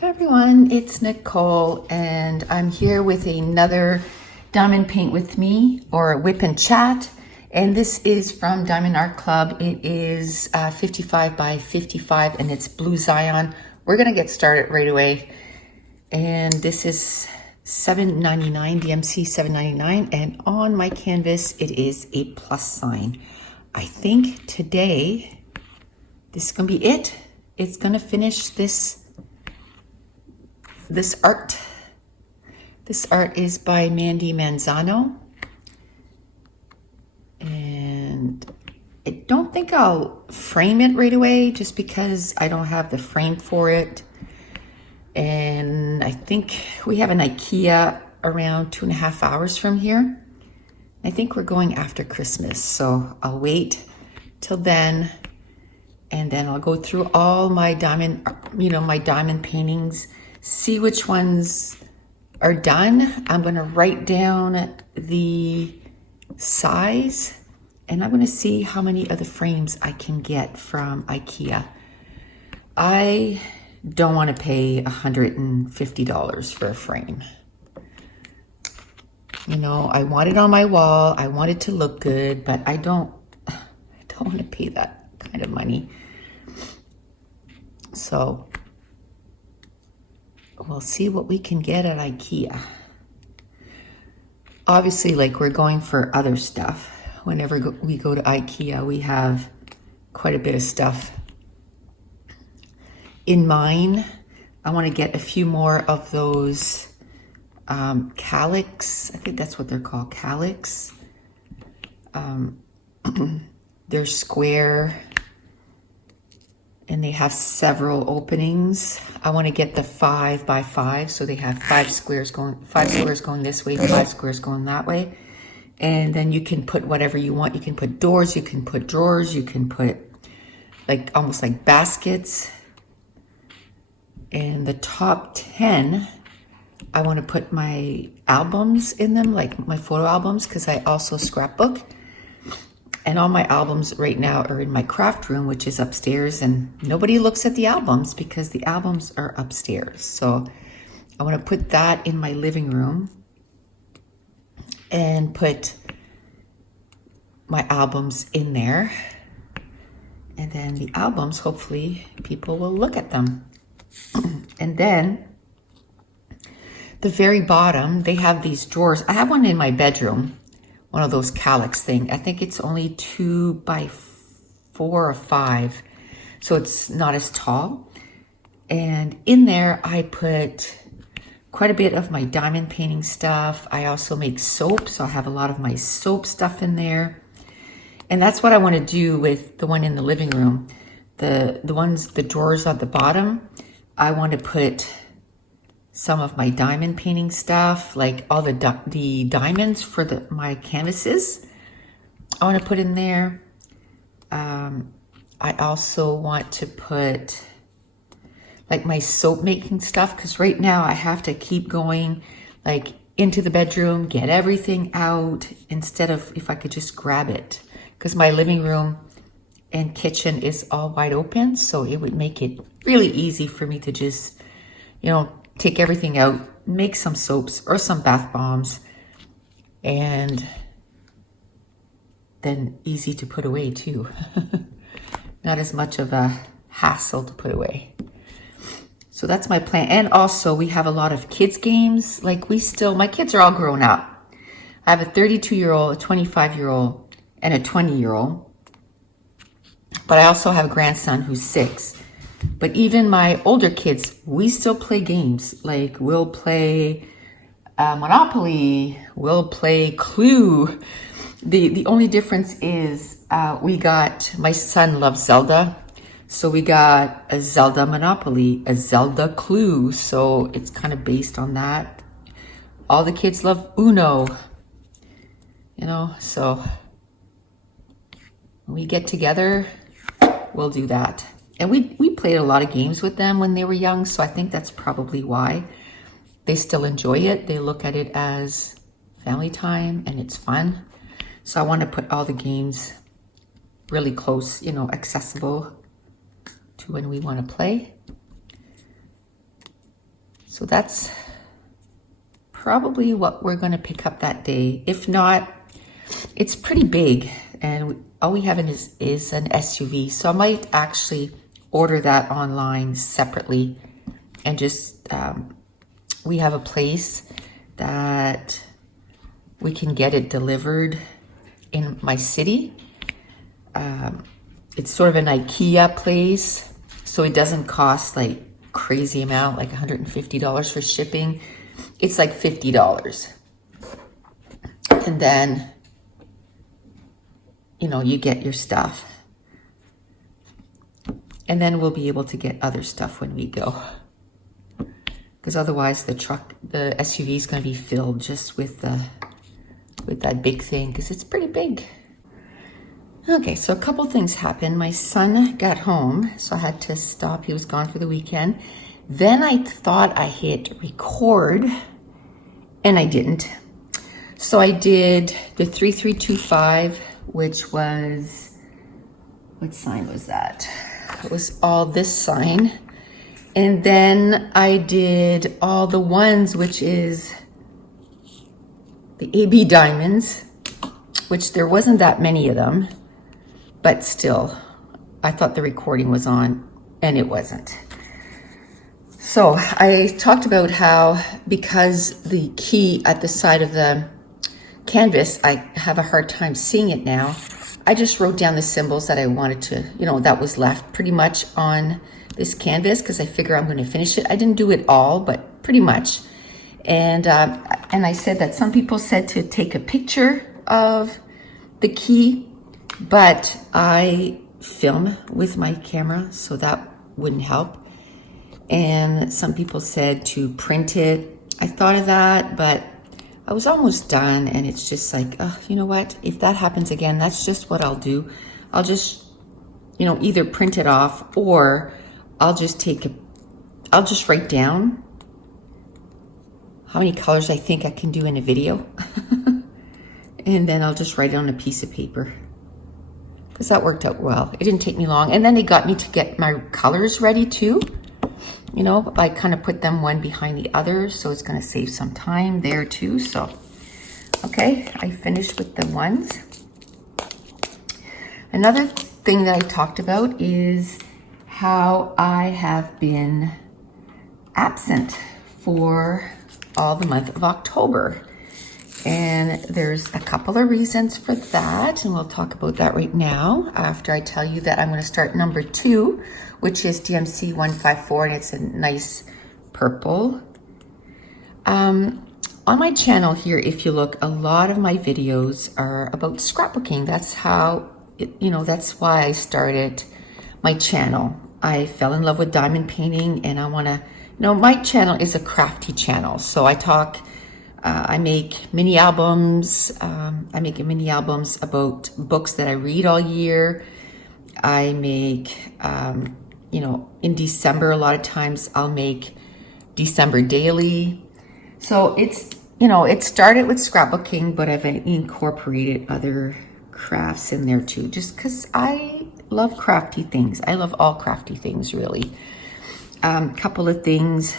Hi everyone, it's Nicole and I'm here with another Diamond Paint with Me or WIP and Chat, and this is from Diamond Art Club. It is 55 by 55 and it's Blue Zion. We're gonna get started right away, and this is $7.99, DMC $7.99, and on my canvas it is a plus sign. I think today this is gonna be it. It's gonna finish this art. This art is by Mandy Manzano, and I don't think I'll frame it right away just because I don't have the frame for it. And I think we have an IKEA around 2.5 hours from here. I think we're going after Christmas, so I'll wait till then, and then I'll go through all my diamond, my diamond paintings, see which ones are done. I'm gonna write down the size, and I'm gonna see how many of the frames I can get from IKEA. I don't want to pay $150 for a frame. I want it on my wall. I want it to look good, but I don't want to pay that kind of money. So we'll see what we can get at IKEA. Obviously, we're going for other stuff. Whenever we go to IKEA, we have quite a bit of stuff. In mine, I want to get a few more of those calyx. I think that's what they're called, calyx. They're square, and they have several openings. I want to get the 5 by 5, so they have 5 squares going this way, 5 squares going that way. And then you can put whatever you want. You can put doors, you can put drawers, you can put almost like baskets. And the top 10, I want to put my albums in them, like my photo albums, because I also scrapbook. And all my albums right now are in my craft room, which is upstairs, and nobody looks at the albums because the albums are upstairs. So I want to put that in my living room and put my albums in there. And then the albums, hopefully people will look at them. And then the very bottom, they have these drawers. I have one in my bedroom, one of those calyx thing. I think it's only 2 by 4 or 5, so it's not as tall. And in there, I put quite a bit of my diamond painting stuff. I also make soap, so I have a lot of my soap stuff in there. And that's what I want to do with the one in the living room. The drawers at the bottom, I want to put some of my diamond painting stuff, like all the diamonds for my canvases. I want to put in there. I also want to put my soap making stuff, because right now I have to keep going into the bedroom, get everything out, instead of if I could just grab it, because my living room and kitchen is all wide open, so it would make it really easy for me to just take everything out, make some soaps or some bath bombs, and then easy to put away too. Not as much of a hassle to put away. So that's my plan. And also we have a lot of kids games. My kids are all grown up. I have a 32-year-old, a 25-year-old, and a 20-year-old. But I also have a grandson who's 6. But even my older kids, we still play games. We'll play Monopoly, we'll play Clue. The only difference is my son loves Zelda. So we got a Zelda Monopoly, a Zelda Clue. So it's kind of based on that. All the kids love Uno, so when we get together, we'll do that. And we played a lot of games with them when they were young, so I think that's probably why they still enjoy it. They look at it as family time and it's fun. So I want to put all the games really close, accessible to when we want to play. So that's probably what we're going to pick up that day. If not, it's pretty big, and all we have is an SUV. So I might actually order that online separately, and just we have a place that we can get it delivered in my city. It's sort of an IKEA place, so it doesn't cost like crazy amount, like $150 for shipping. It's like $50. And then, you know, you get your stuff. And then we'll be able to get other stuff when we go. Because otherwise the SUV is going to be filled just with that big thing, because it's pretty big. Okay, so a couple things happened. My son got home, so I had to stop. He was gone for the weekend. Then I thought I hit record, and I didn't. So I did the 3325, which was, what sign was that? It was all this sign. And then I did all the ones, which is the AB diamonds, which there wasn't that many of them. But still, I thought the recording was on, and it wasn't. So I talked about how, because the key at the side of the canvas, I have a hard time seeing it now. I just wrote down the symbols that I wanted to, you know, that was left pretty much on this canvas, because I figure I'm going to finish it. I didn't do it all, but pretty much. And I said that some people said to take a picture of the key, but I film with my camera, so that wouldn't help. And some people said to print it. I thought of that, but I was almost done, and it's just like, oh, you know what? If that happens again, that's just what I'll do. I'll just, you know, either print it off, or I'll just write down how many colors I think I can do in a video. And then I'll just write it on a piece of paper. Because that worked out well. It didn't take me long. And then they got me to get my colors ready too. You know, I kind of put them one behind the other, so it's going to save some time there too. So, okay, I finished with the ones. Another thing that I talked about is how I have been absent for all the month of October. And there's a couple of reasons for that, and we'll talk about that right now after I tell you that I'm going to start number 2, which is DMC 154, and it's a nice purple. On my channel here, if you look, a lot of my videos are about scrapbooking. That's how, that's why I started my channel. I fell in love with diamond painting, and I want to, my channel is a crafty channel. So I talk, I make mini albums. I make mini albums about books that I read all year. I make, in December, a lot of times I'll make December daily. So it's, it started with scrapbooking, but I've incorporated other crafts in there too, just because I love crafty things. I love all crafty things, really. Couple of things.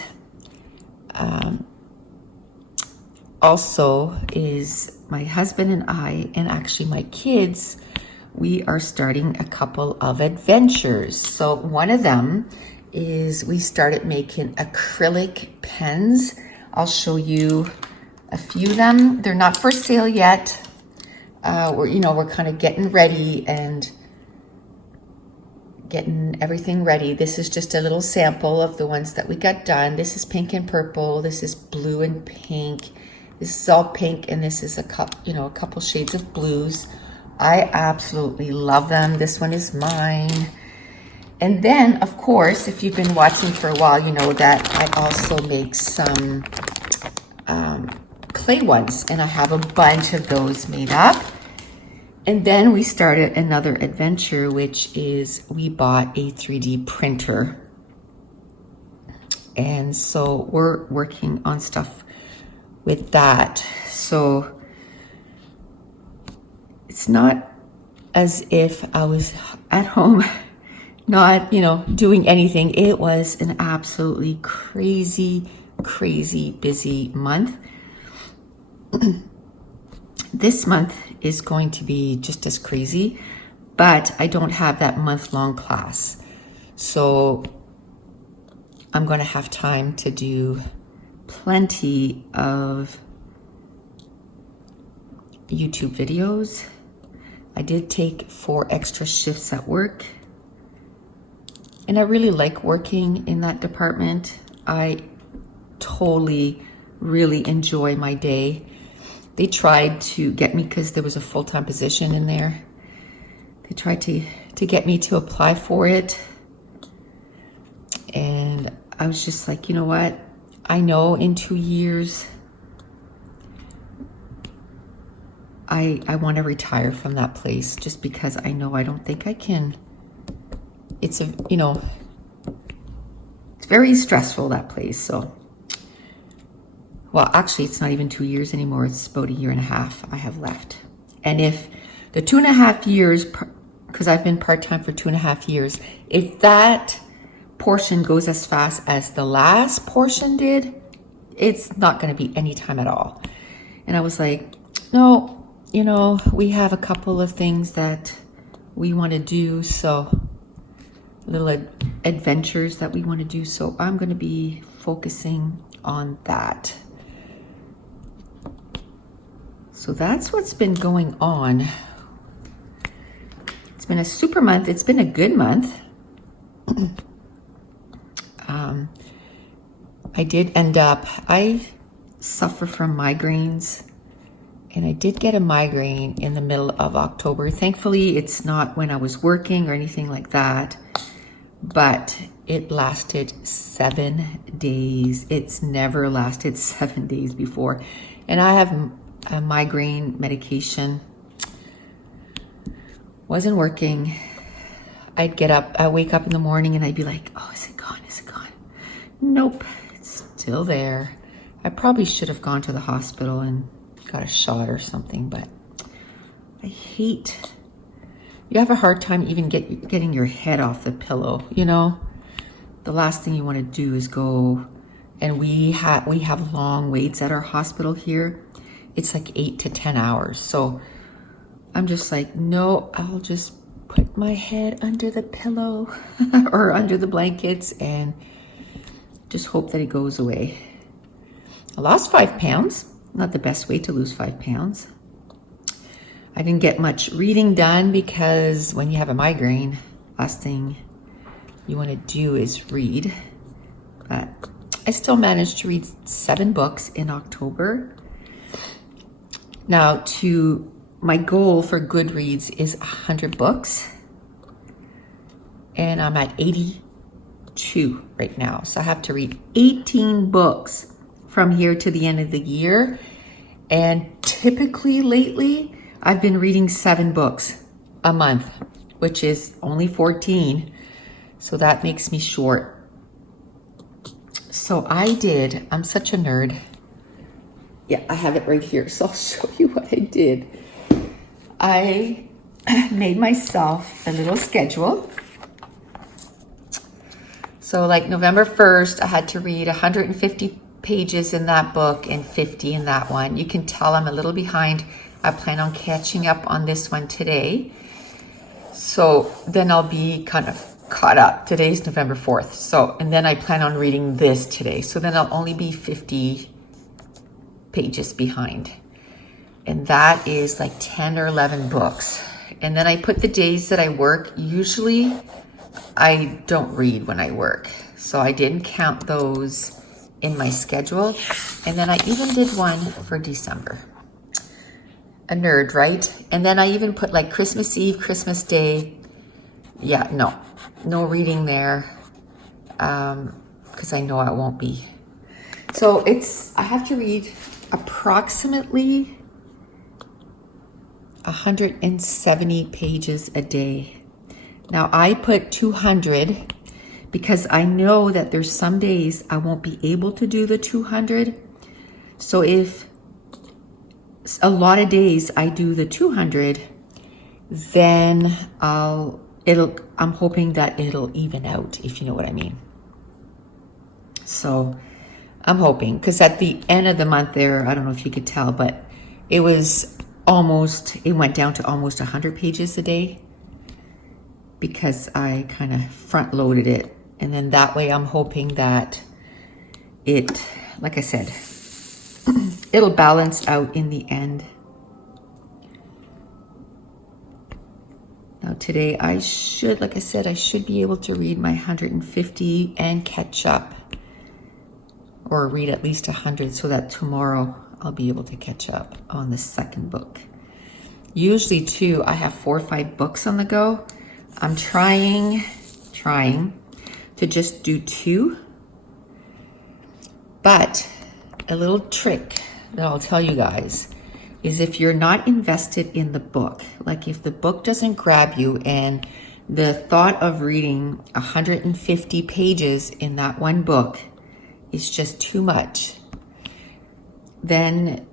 Also is my husband and I, and actually my kids, we are starting a couple of adventures. So one of them is we started making acrylic pens. I'll show you a few of them. They're not for sale yet. We're kind of getting ready and getting everything ready. This is just a little sample of the ones that we got done. This is pink and purple. This is blue and pink. This is all pink, and this is a couple shades of blues. I absolutely love them. This one is mine. And then, of course, if you've been watching for a while, you know that I also make some clay ones, and I have a bunch of those made up. And then we started another adventure, which is we bought a 3D printer. And so we're working on stuff with that. So it's not as if I was at home not doing anything. It was an absolutely crazy crazy busy month. This month is going to be just as crazy, but I don't have that month-long class. So I'm going to have time to do plenty of YouTube videos. I did take 4 extra shifts at work, and I really like working in that department. I totally really enjoy my day. They tried to get me, because there was a full-time position in there. They tried to get me to apply for it. And I was just like, you know what? I know in 2 years, I want to retire from that place, just because I know I don't think I can. It's it's very stressful, that place. So, well, actually, it's not even 2 years anymore. It's about 1.5 years I have left. And if the 2.5 years, because I've been part-time for 2.5 years, if that portion goes as fast as the last portion did, it's not going to be any time at all. And I was like, no, we have a couple of things that we want to do, so little adventures that we want to do. So I'm going to be focusing on that. So that's what's been going on. It's been a super month. It's been a good month. I did end up, I suffer from migraines, and I did get a migraine in the middle of October. Thankfully, it's not when I was working or anything like that, but it lasted 7 days. It's never lasted 7 days before. And I have a migraine medication. Wasn't working. I'd wake up in the morning and I'd be like, oh, is it gone? Is it gone? Nope, it's still there. I probably should have gone to the hospital and got a shot or something, but I hate, you have a hard time even getting your head off the pillow, The last thing you want to do is go, and we have long waits at our hospital here. It's like 8 to 10 hours. So I'm just like, no, I'll just put my head under the pillow or under the blankets and just hope that it goes away. I lost 5 pounds. Not the best way to lose 5 pounds. I didn't get much reading done, because when you have a migraine, last thing you want to do is read. But I still managed to read 7 books in October. Now, my goal for Goodreads is 100 books, and I'm at 82 right now. So I have to read 18 books from here to the end of the year. And typically lately, I've been reading 7 books a month, which is only 14. So that makes me short. So I'm such a nerd. Yeah, I have it right here. So I'll show you what I did. I made myself a little schedule. So like November 1st, I had to read 150 pages in that book and 50 in that one. You can tell I'm a little behind. I plan on catching up on this one today. So then I'll be kind of caught up. Today's November 4th. So, and then I plan on reading this today. So then I'll only be 50 pages behind. And that is like 10 or 11 books. And then I put the days that I work. Usually I don't read when I work. So I didn't count those in my schedule. And then I even did one for December. A nerd, right? And then I even put like Christmas Eve, Christmas Day. Yeah, no reading there. Because I know I won't be. So I have to read approximately 170 pages a day. Now I put 200 because I know that there's some days I won't be able to do the 200. So if a lot of days I do the 200, then I'm hoping that it'll even out, if you know what I mean. So I'm hoping, because at the end of the month there, I don't know if you could tell, but it was almost, it went down to almost 100 pages a day because I kind of front loaded it. And then that way I'm hoping that it, like I said, it'll balance out in the end. Now today I should, like I said, I should be able to read my 150 and catch up, or read at least 100 so that tomorrow I'll be able to catch up on the second book. Usually too, I have 4 or 5 books on the go. I'm trying to just do 2, but a little trick that I'll tell you guys is if you're not invested in the book, like if the book doesn't grab you and the thought of reading 150 pages in that one book is just too much, then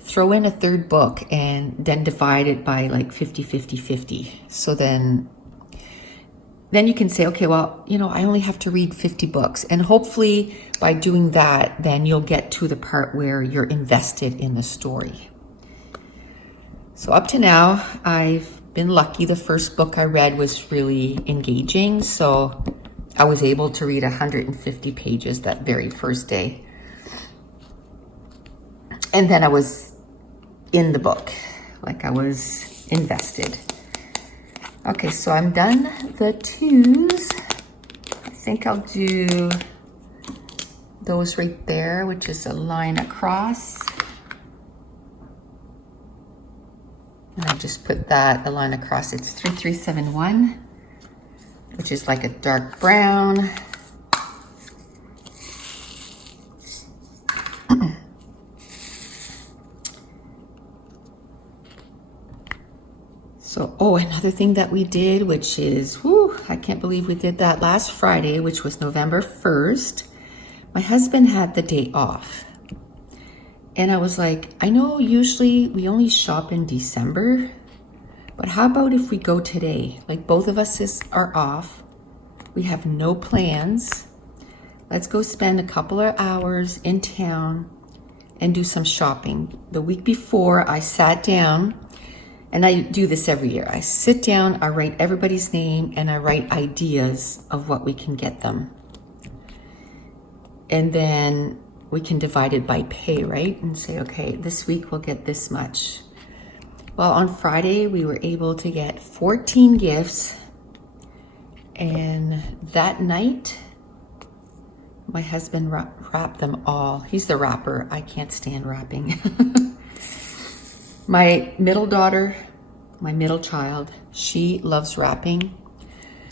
throw in a 3rd book and then divide it by like 50, 50, 50. So then you can say, okay, well, you know, I only have to read 50 books. And hopefully by doing that, then you'll get to the part where you're invested in the story. So up to now, I've been lucky. The first book I read was really engaging. So I was able to read 150 pages that very first day. And then I was in the book, like I was invested. Okay, so I'm done the 2s. I think I'll do those right there, which is a line across. And I just put that, a line across. It's 3371, which is like a dark brown. So, oh, another thing that we did, which is, whoo, I can't believe we did that last Friday, which was November 1st. My husband had the day off. And I was like, I know usually we only shop in December, but how about if we go today? Like both of us are off. We have no plans. Let's go spend a couple of hours in town and do some shopping. The week before I sat down, and I do this every year. I sit down, I write everybody's name, and I write ideas of what we can get them. And then we can divide it by pay, right? And say, okay, this week we'll get this much. Well, on Friday, we were able to get 14 gifts. And that night, my husband wrapped them all. He's the wrapper. I can't stand wrapping. My middle daughter, my middle child, she loves wrapping.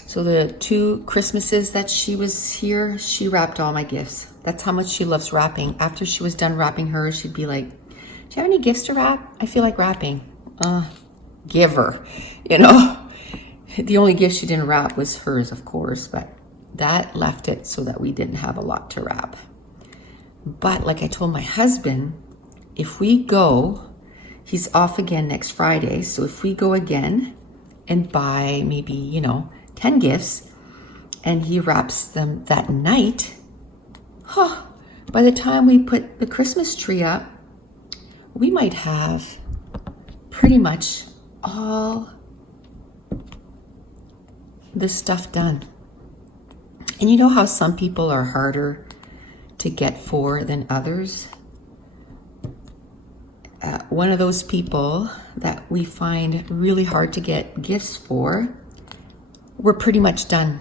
So the 2 Christmases that she was here, she wrapped all my gifts. That's how much she loves wrapping. After she was done wrapping hers, she'd be like, do you have any gifts to wrap? I feel like wrapping. Give her, you know. The only gift she didn't wrap was hers, of course, but that left it so that we didn't have a lot to wrap. But like I told my husband, if we go, he's off again next Friday. So if we go again and buy maybe, 10 gifts and he wraps them that night, by the time we put the Christmas tree up, we might have pretty much all the stuff done. And you know how some people are harder to get for than others? One of those people that we find really hard to get gifts for, we're pretty much done.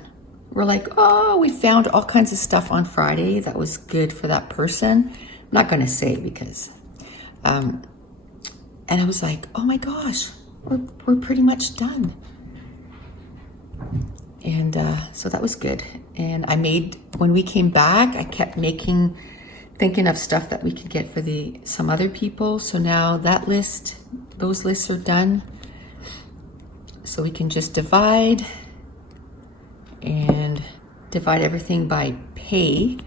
We're like, oh, we found all kinds of stuff on Friday that was good for that person. I'm not going to say because, and I was like, oh my gosh, we're pretty much done. And so that was good. And when we came back, I kept thinking of stuff that we could get for some other people. So now those lists are done. So we can just divide everything by pay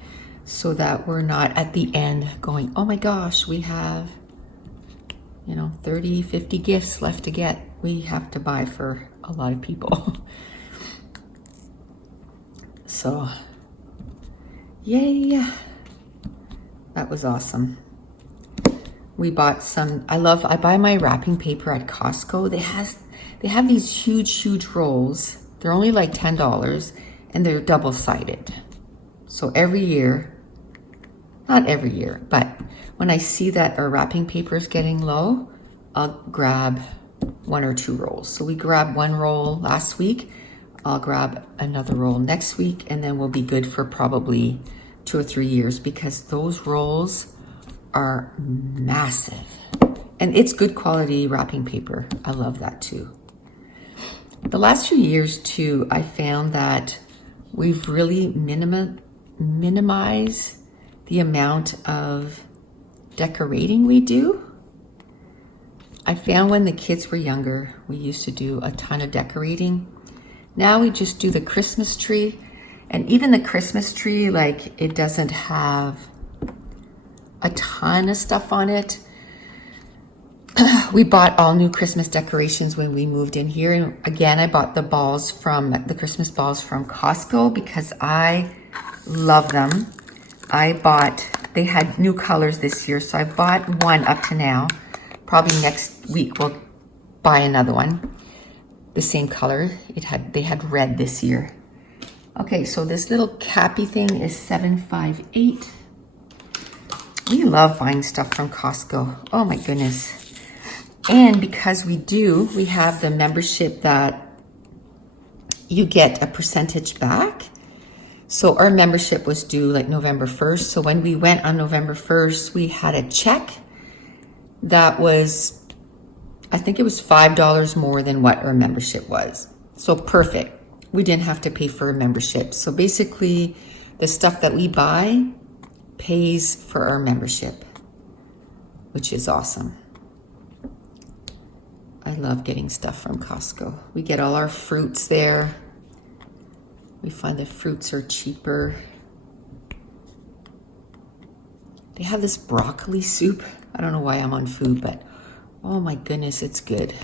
so that we're not at the end going, oh my gosh, we have, 30, 50 gifts left to get. We have to buy for a lot of people. So, yay. That was awesome. We bought some, I buy my wrapping paper at Costco. They have these huge rolls. They're only like $10 and they're double-sided. So every year, not every year, but when I see that our wrapping paper is getting low, I'll grab 1 or 2 rolls. So we grabbed 1 roll last week. I'll grab another roll next week, and then we'll be good for probably 2 or 3 years because those rolls are massive. And it's good quality wrapping paper. I love that too. The last few years too, I found that we've really minimized the amount of decorating we do. I found when the kids were younger, we used to do a ton of decorating. Now we just do the Christmas tree, and even the Christmas tree, like, it doesn't have a ton of stuff on it. We bought all new Christmas decorations when we moved in here. And again, I bought the Christmas balls from Costco because I love them. They had new colors this year, so I bought 1 up to now. Probably next week we'll buy another one. The same color. They had red this year. Okay, so this little cappy thing is $7.58. We love buying stuff from Costco. Oh my goodness. And because we have the membership that you get a percentage back. So our membership was due like November 1st. So when we went on November 1st, we had a check that was, I think it was $5 more than what our membership was. So perfect. We didn't have to pay for a membership. So basically the stuff that we buy pays for our membership, which is awesome. I love getting stuff from Costco. We get all our fruits there. We find the fruits are cheaper. They have this broccoli soup. I don't know why I'm on food, but oh my goodness, it's good.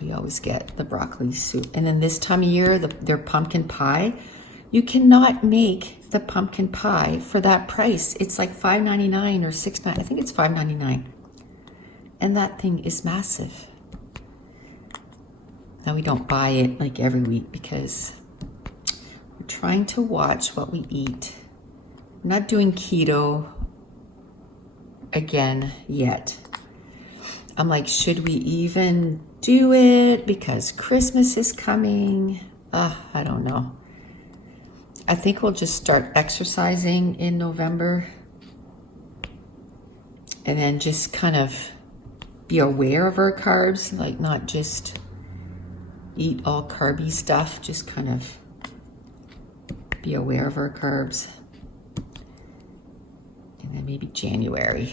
We always get the broccoli soup. And then this time of year, their pumpkin pie. You cannot make the pumpkin pie for that price. It's like $5.99 or $6.99. I think it's $5.99. And that thing is massive. Now we don't buy it like every week because we're trying to watch what we eat. I'm not doing keto again yet. I'm like, should we even do it because Christmas is coming? I don't know. I think we'll just start exercising in November and then just kind of be aware of our carbs, like not just eat all carby stuff, just kind of be aware of our carbs. And then maybe January,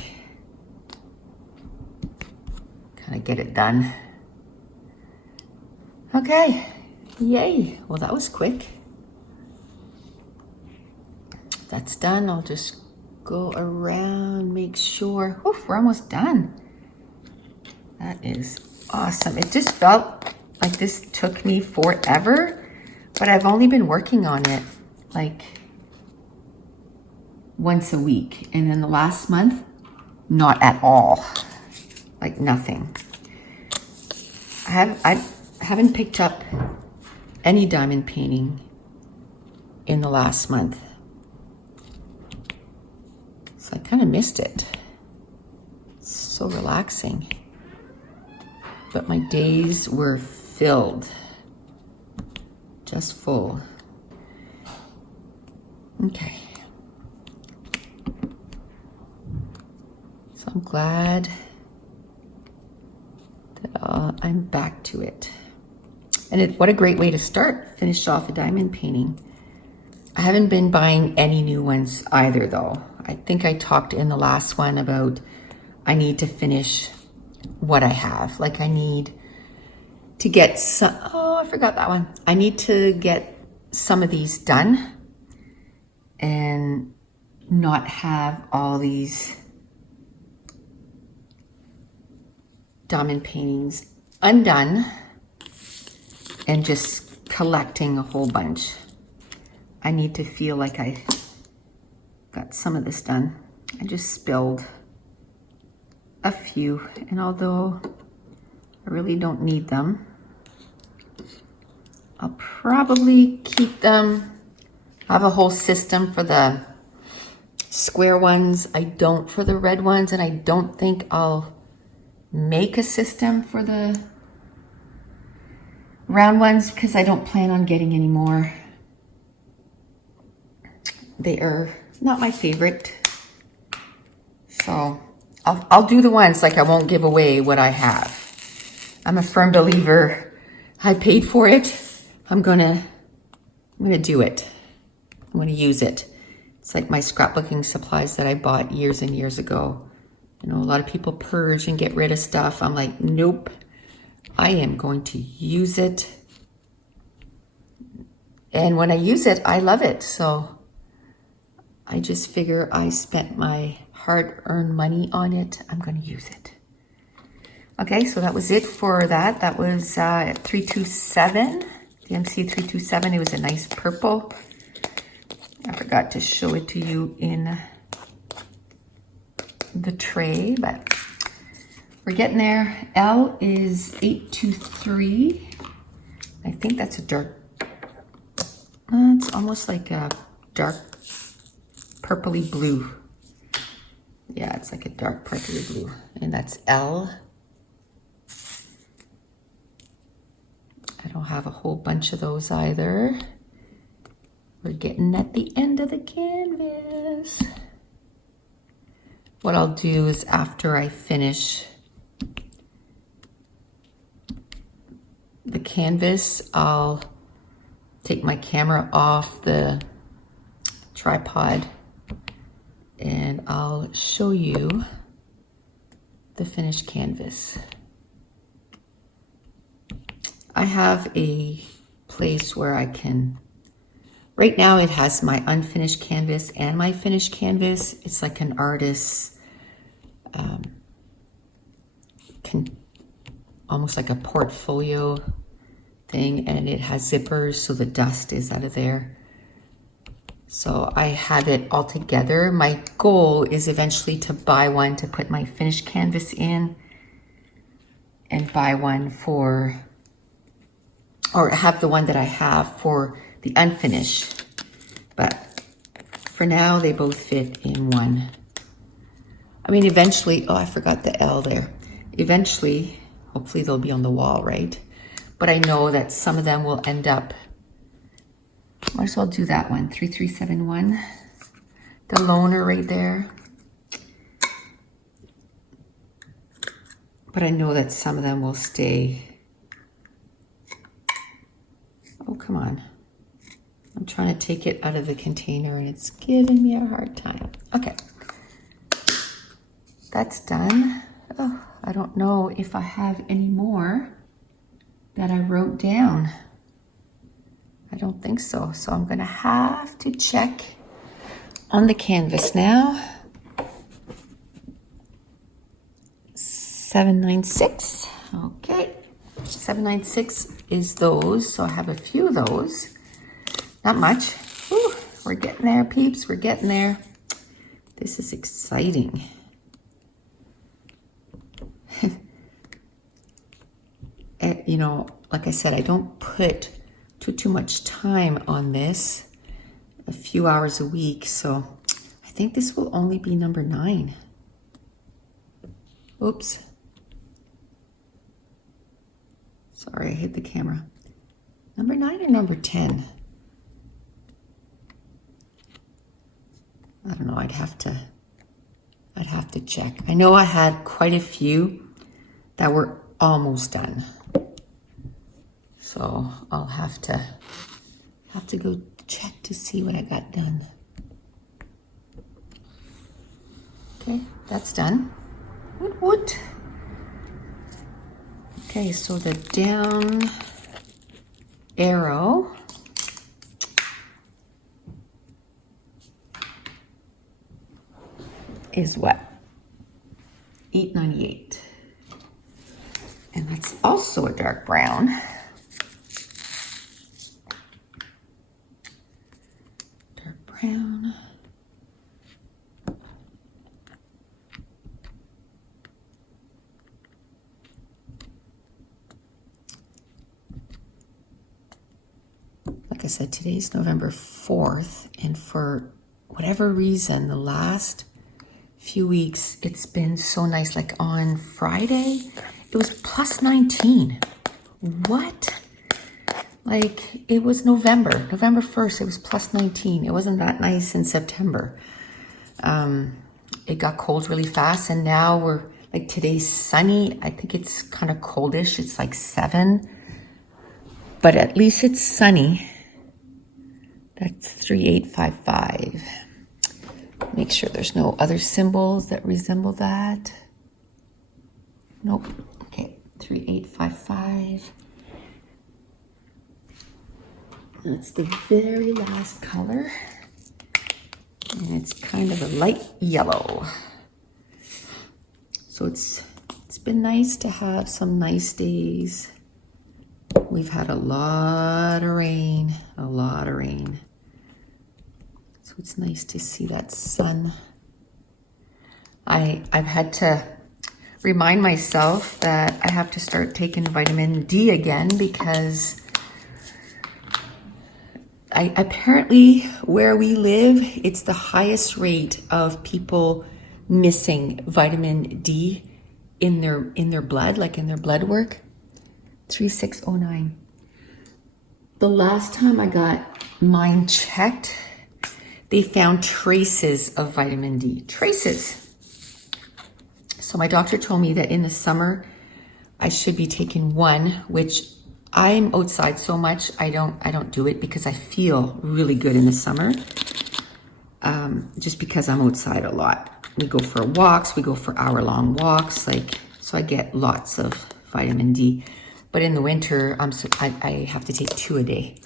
kind of get it done. Okay, yay. Well, that was quick. That's done. I'll just go around, make sure. Oof, we're almost done. That is awesome. It just felt like this took me forever, but I've only been working on it like once a week. And then the last month, not at all, like nothing. I haven't picked up any diamond painting in the last month. So I kind of missed it. It's so relaxing. But my days were filled, just full. Okay. So I'm glad that I'm back to it. And what a great way to finish off a diamond painting. I haven't been buying any new ones either though. I think I talked in the last one about I need to finish what I have. Like I need to get some, I forgot that one. I need to get some of these done and not have all these diamond paintings undone and just collecting a whole bunch. I need to feel like I got some of this done. I just spilled a few, and although I really don't need them, I'll probably keep them. I have a whole system for the square ones. I don't for the red ones, and I don't think I'll make a system for the round ones because I don't plan on getting any more. They are not my favorite. So I'll do the ones, like I won't give away what I have. I'm a firm believer. I paid for it. I'm gonna do it. I'm gonna use it. It's like my scrapbooking supplies that I bought years and years ago. You know, a lot of people purge and get rid of stuff. I'm like, nope. I am going to use it. And when I use it, I love it. So I just figure I spent my hard-earned money on it. I'm going to use it. Okay, so that was it for that. That was 327, the MC 327. It was a nice purple. I forgot to show it to you in the tray, but we're getting there. L is 823. I think that's a dark, it's almost like a dark purpley blue. Yeah, it's like a dark purpley blue, and that's L. I don't have a whole bunch of those either. We're getting at the end of the canvas. What I'll do is after I finish the canvas, I'll take my camera off the tripod and I'll show you the finished canvas. I have a place where I can, right now it has my unfinished canvas and my finished canvas. It's like an artist's, almost like a portfolio thing, and it has zippers so the dust is out of there. So I have it all together. My goal is eventually to buy one to put my finished canvas in and buy one for, or have the one that I have for the unfinished. But for now, they both fit in one. I mean, eventually, oh, I forgot the L there. Eventually, hopefully they'll be on the wall, right? But I know that some of them will end up, might as well do that one, 3371. The loner right there. But I know that some of them will stay. Oh, come on. I'm trying to take it out of the container and it's giving me a hard time. Okay. That's done. Oh, I don't know if I have any more that I wrote down. I don't think so. So I'm gonna have to check on the canvas now. 796, okay. 796 is those, so I have a few of those. Not much. Whew, we're getting there, peeps, we're getting there. This is exciting. And, you know, like I said, I don't put too much time on this, a few hours a week, so I think this will only be number 9. Oops. Sorry, I hit the camera. Number 9 or number 10? I don't know, I'd have to check. I know I had quite a few that were almost done. So I'll have to go check to see what I got done. Okay, that's done. Woot. Okay, so the down arrow is what? 898. And that's also a dark brown. Dark brown. said, today's November 4th, and for whatever reason, the last few weeks, it's been so nice. Like on Friday, it was plus 19. What? Like it was November 1st, it was plus 19. It wasn't that nice in September. It got cold really fast, and now we're like, today's sunny. I think it's kind of coldish. It's like 7, but at least it's sunny. That's 3855. Make sure there's no other symbols that resemble that. Nope. Okay, 3855. That's the very last color. And it's kind of a light yellow. So it's been nice to have some nice days. We've had a lot of rain, So it's nice to see that sun. I've had to remind myself that I have to start taking vitamin D again, because apparently where we live, it's the highest rate of people missing vitamin D in their blood, like in their blood work. 3609. The last time I got mine checked, they found traces of vitamin D. Traces. So my doctor told me that in the summer I should be taking 1, which I'm outside so much, I don't do it because I feel really good in the summer. Just because I'm outside a lot. We go for walks, we go for hour-long walks, so I get lots of vitamin D. But in the winter, I have to take 2 a day.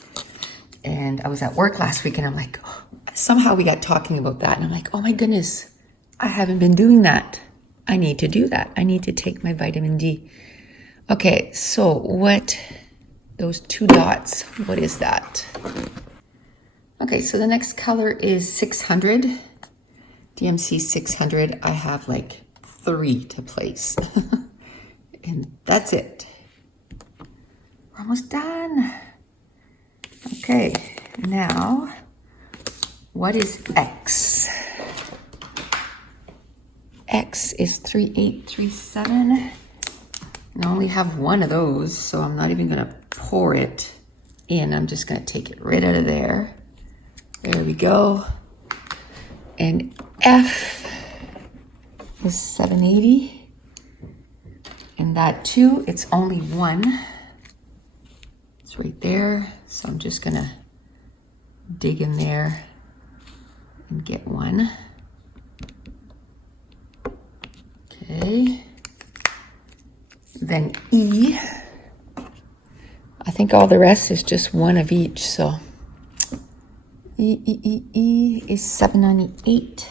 And I was at work last week, and I'm like, somehow we got talking about that, and I'm like, oh my goodness, I haven't been doing that. I need to do that. I need to take my vitamin D. Okay, so those 2 dots, what is that? Okay, so the next color is 600. DMC 600. I have like 3 to place. And that's it. We're almost done. Okay, now, what is X? X is 3837. And I only have 1 of those, so I'm not even gonna pour it in. I'm just gonna take it right out of there. There we go. And F is 780. And that too, it's only 1. It's right there. So I'm just gonna dig in there and get 1. Okay. Then E. I think all the rest is just 1 of each, so E is 798.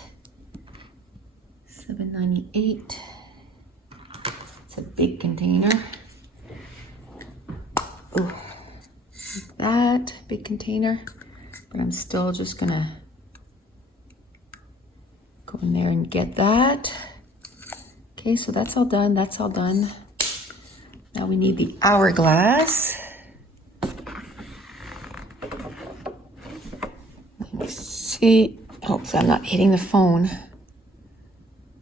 798. It's a big container. Oh, like that, big container. But I'm still just gonna go in there and get that. Okay, so that's all done. That's all done. Now we need the hourglass. Let me see. Hopefully I'm not hitting the phone.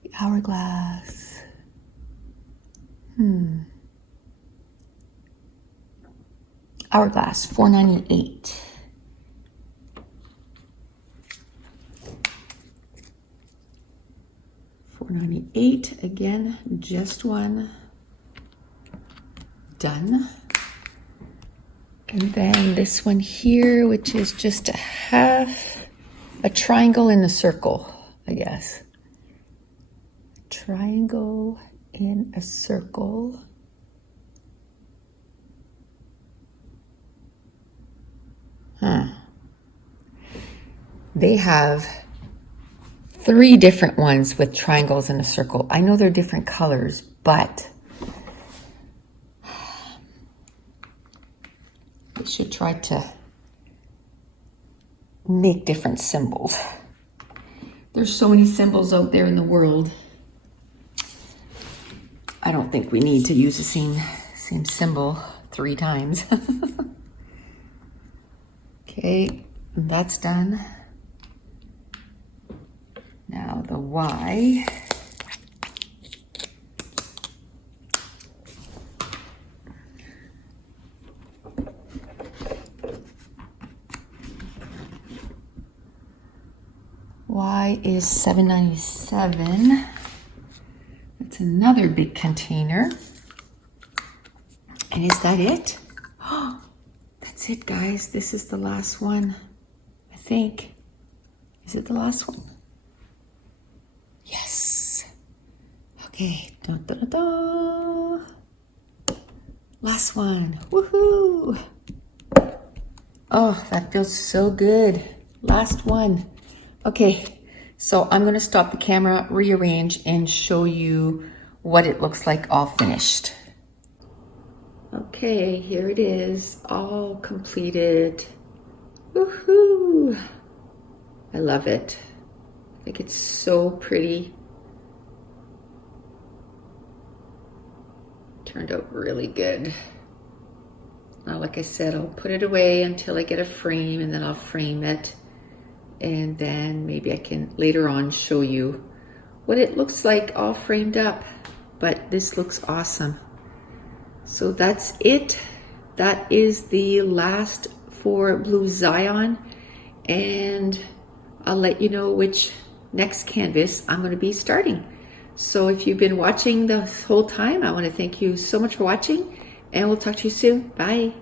The hourglass. Hourglass, 498. $498. Again, just 1. Done. And then this one here, which is just a triangle in a circle, I guess. Triangle in a circle. They have 3 different ones with triangles in a circle. I know they're different colors, but they should try to make different symbols. There's so many symbols out there in the world. I don't think we need to use the same symbol 3 times. Okay, Okay, that's done. Now the Y. Y is $7.97. That's another big container. And is that it? Oh, that's it, guys. This is the last one, I think. Is it the last one? Yes. Okay. Dun, dun, dun, dun. Last one. Woohoo! Oh, that feels so good. Last one. Okay, so I'm going to stop the camera, rearrange, and show you what it looks like all finished. Okay, here it is, all completed. Woohoo! I love it. I think it's so pretty. Turned out really good. Now, like I said, I'll put it away until I get a frame, and then I'll frame it. And then maybe I can later on show you what it looks like all framed up. But this looks awesome. So that's it. That is the last for Blue Zion. And I'll let you know which next canvas I'm going to be starting. So if you've been watching the whole time, I want to thank you so much for watching. And we'll talk to you soon. Bye.